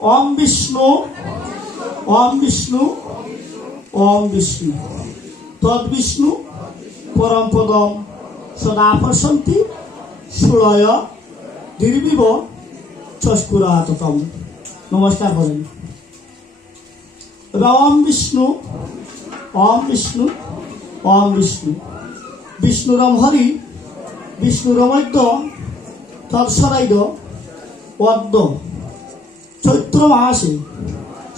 ওম বিষ্ণু ওম বিষ্ণু ওম বিষ্ণু। তদ বিষ্ণু, পরম পদম সদা পশন্তি সুড়য় দীর্বিব চস্কুরাততম নমস্কার করেন এবার ওম বিষ্ণু ওম বিষ্ণু ওম বিষ্ণু। বিষ্ণুরম হরি বিষ্ণুরমৈদ্য তৎসরাইড পদ্ম চৈত্র মাসে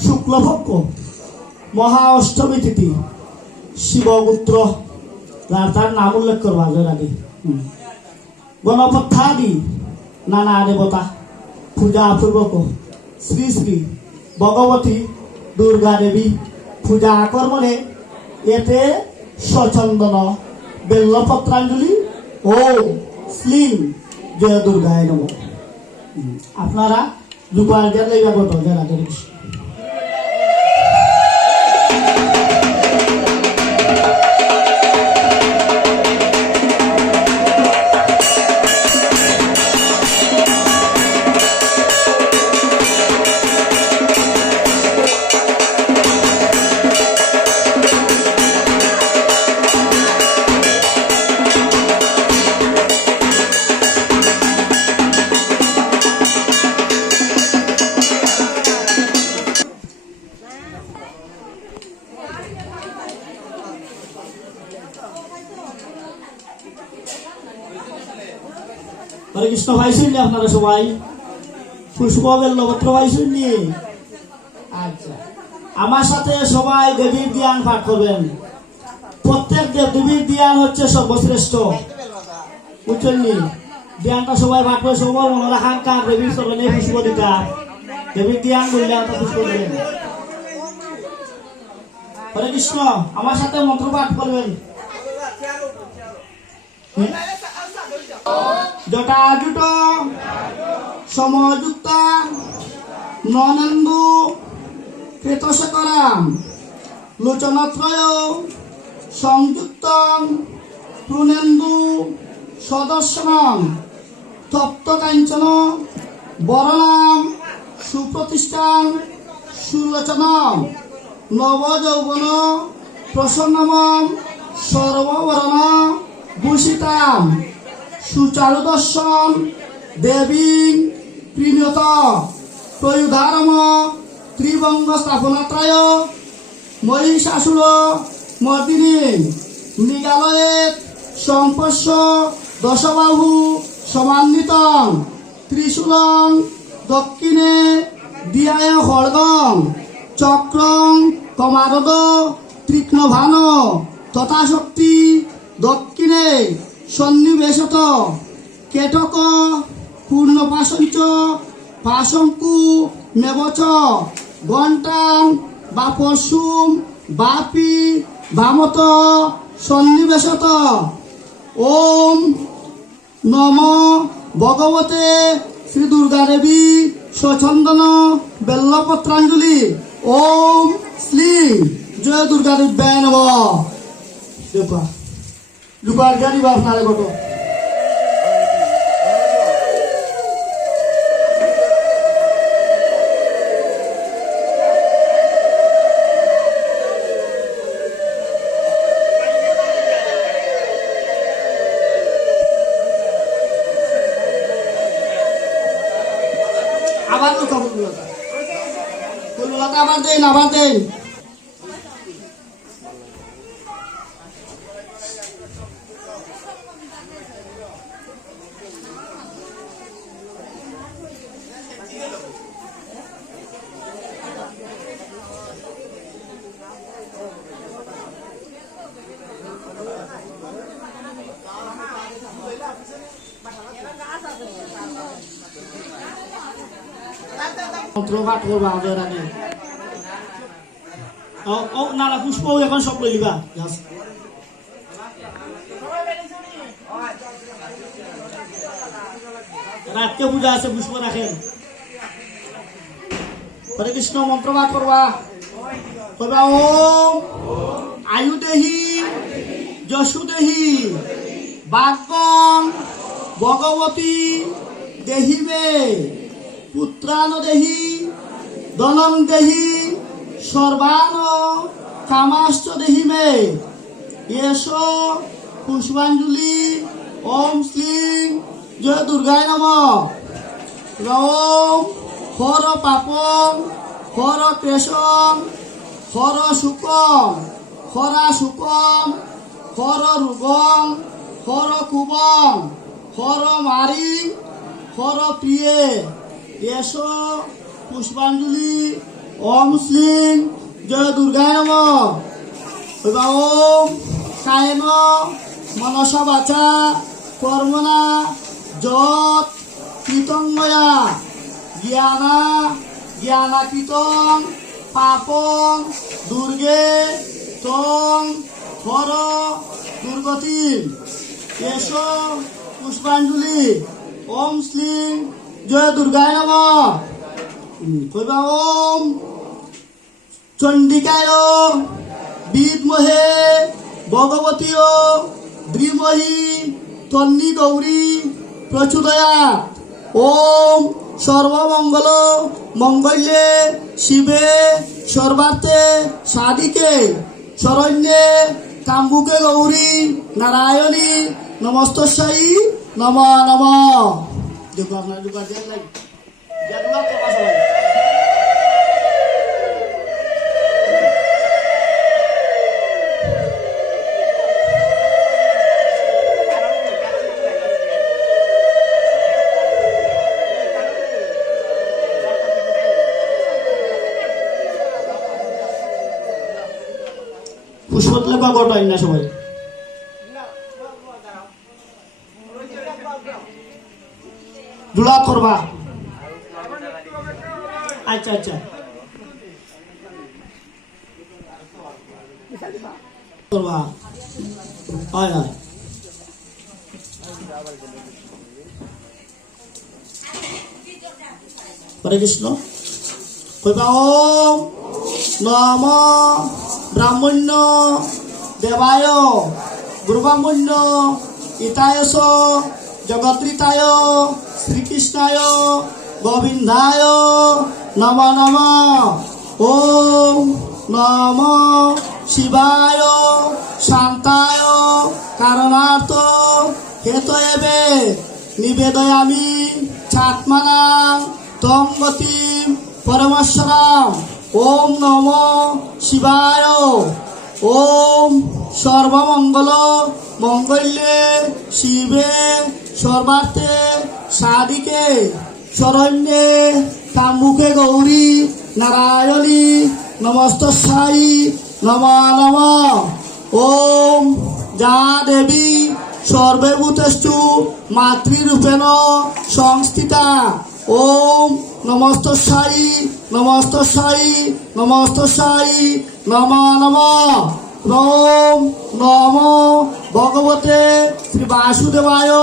শুক্লপক্ষ মহা অষ্টমী তিথি শিবপুত্র যার তার নাম উল্লেখ করবা আগে আগে হুম। গণপত্যাদি নানা দেবতা পূজা পূর্বক শ্রী শ্রী ভগবতী দুর্গা দেবী পূজা কর্মণে এতে সচন্দন বেল্লপত্রাঞ্জলি ও স্লিম জয় দুর্গায় নম। 如果两个月我都在 juga. হরে কৃষ্ণ ভাই শুনলি আপনারা সবাই? পুষ্প বেল্লপত্র ভাই শুনলি আচ্ছা। আমার সাথে সবাই দেবীর জ্ঞান পাঠ করবেন। প্রত্যেক দেব দেবীর জ্ঞান হচ্ছে সর্বশ্রেষ্ঠ। বুঝছেননি জ্ঞানটা সবাই পাঠ করে সবার মনে রাখান কার দেবীর চরণে পুষ্প দিতা দেবীর জ্ঞান বললে আমরা পুষ্প দেবেন হরে কৃষ্ণ আমার সাথে মন্ত্র পাঠ করবেন। হুম? জটাজুট সমযুক্ত ননেন্দু কৃতশেখরাম লোচনত্রয় সংযুক্ত পূর্ণেন্দু সদস্যম তপ্ত কাঞ্চন বরণাম সুপ্রতিষ্ঠান সুলোচনম নবযৌবন প্রসন্নমম সর্ববরণ ভূষিতাম সুচারু দর্শন দেবী প্রিয়ত, প্রয়ুধারম, ত্রিবঙ্গ স্থাপনাত্রায়, মহিষাসুর, মর্দিনী মৃগালয়ে সম্পর্শ, দশবাহু, সমান্বিত, ত্রিশূলং, দক্ষিণে, দিয়ায় হর্গম চক্রং কমারদ তীক্ষ্ণভান তথা শক্তি দক্ষিণে সন্নিবেশত কেটক পূর্ণ পাশঞ্চ পাশঙ্কু মেবচ ঘণ্টাং বা পশুম বাপি বামত সন্নিবেশত। ওম নম ভগবতে শ্রী দুর্গা দেবী স্বচন্দন বেল্লপত্রাঞ্জলি। ওম শ্রী জয় দুর্গা দেবী নম দুবার গাড়ি বা আপনারা কত আবার তো লতা লতা আবার দেন আবার দেন। পাঠ করবা আমাদের আগে ও ও নানা পুষ্প এখন সব লইবা যাস রাতকে পূজা আছে, পুষ্প রাখেন হরে কৃষ্ণ মন্ত্র পাঠ করবা কইবা ওম আয়ু দেহি, যশু দেহি বাগম ভগবতী দেহিবে। পুত্রান দেহি দনং দেহি সর্বান কামাশ্চ দেহি মে। এস পুষ্পাঞ্জলি, ওম শ্লিং, জয় দুর্গায় নম। ওম হর পাপম, হর ক্লেশম, হর শুকম হরা শুকম হর রুগম, হর কুবম, হর মারি, হর প্রিয়ে। এস পুষ্পাঞ্জলি ওম শ্লিং জয় দুর্গায় ওম কায়ন মনসা বাচা, কর্মনা যত কীর্তনময়া জ্ঞানা জ্ঞানা কীর্তন পাপং, দুর্গে, তং হর দুর্গতি এস পুষ্পাঞ্জলি ওম শ্লিং জয় দুর্গায় নম। কইবা ওম চণ্ডিকায় বিদমহে ভগবতীয় দ্রিমহি তন্নি গৌরী প্রচুদয়া। ওম সর্বমঙ্গল মঙ্গল্যে শিবে সর্বার্থে সাধিকে শরণ্যে কাম্বুকে গৌরী নারায়ণী নমস্তস্বাই নম নম। আপনার দুবার জেল লাগে জেল সবাই বা গটাই না সবাই। জোড়া আচ্ছা আচ্ছা। কৃষ্ণ। কইবা নম ব্রাহ্মণ্য দেবায় গুরুব্রাহ্মণ্য ইতায়স জগদ্রিতায় শ্রীকৃষ্ণায়, গোবিন্দায় নম নম। ওম নম শিবায়, শান্তায়, কারণার্থ, হেতয়েবে নিবেদয়ামি ছাত্মানাং তং গতিম পরমেশ্বরাম। ওম নম শিবায়। ওম সর্বমঙ্গল মঙ্গল্যে শিবে সর্বার্থে সাদিকে শরণ্যে কামুখে গৌরী নারায়ণী নমস্তস্বাই নম নম। ওম যা দেবী সর্বভূতেষু মাতৃরূপেণ সংস্থিতা। ওম নমস্তস্বাই নমস্তস্বাই নমস্তস্বাই নম নম। ওম নম ভগবতে শ্রী বাসুদেবায়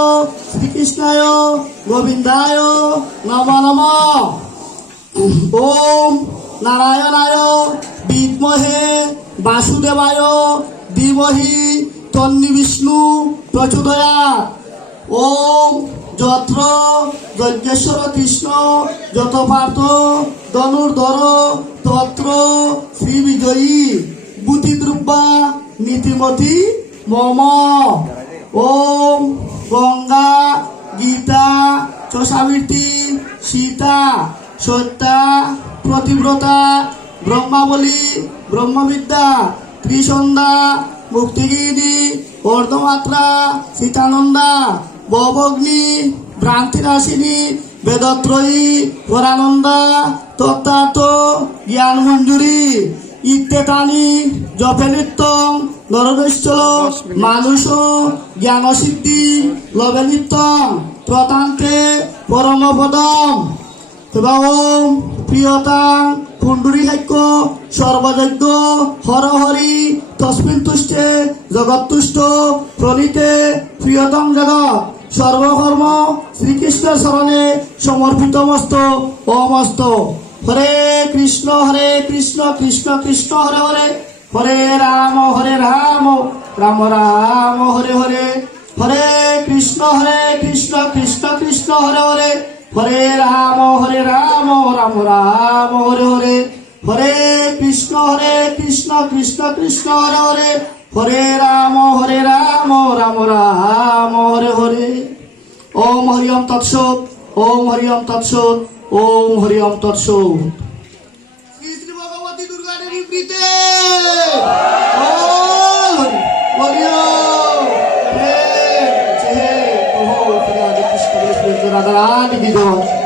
শ্রীকৃষ্ণায় গোবিন্দায় নম নম। ওম নারায়ণায়, বিদ্মহে বাসুদেবায়, ধীমহি তন্নি বিষ্ণু প্রচোদয়া ওম যত্র, যজ্ঞেশ্বর কৃষ্ণ যত পার্থ ধনুর্ধর, তত্র শ্রী বিজয়ী বুতিদ্রব্যা নীতিমতি, মম, ওম, গঙ্গা, গীতা চষাবৃত্তি সীতা, সত্যা, প্রতিব্রতা, ব্রহ্মাবলী, ব্রহ্মবিদ্যা, ত্রিসন্ধ্যা, মুক্তিগিরি, অর্ধমাত্রা, সীতানন্দা ববগ্নি ভ্রান্তিনাশিনী বেদত্রয়ী, পরানন্দা, তত্ত্বার্থ জ্ঞান মঞ্জুরি ইত্যাদি জপেনিত্যং নরদৈশ্চল মানুষ জ্ঞান সিদ্ধি লবেনিত্যং প্রতান্তে, পরমপদম। তবা ওম প্রিয়তাং কুণ্ডুরি হাক্য সর্বযজ্ঞ তস্মিন তুষ্টে জগৎ তুষ্ট প্রণীতে, প্রিয়তম জগৎ। সর্বকর্ম শ্রীকৃষ্ণের শরণে সমর্পিত মস্ত অমস্ত হরে কৃষ্ণ হরে কৃষ্ণ কৃষ্ণ কৃষ্ণ হরে হরে হরে রাম হরে রাম রাম রাম হরে হরে হরে কৃষ্ণ হরে কৃষ্ণ কৃষ্ণ কৃষ্ণ হরে হরে হরে রাম হরে রাম রাম রাম হরে হরে হরে কৃষ্ণ হরে কৃষ্ণ কৃষ্ণ কৃষ্ণ হরে হরে হরে রাম হরে রাম রাম রাম হরে হরে ওম হরিম তৎসত ওম হরিম তৎসত ওম হরিম তৎসত শ্রী শ্রী ভগবতী দুর্গা দেবী প্রীতে রাধা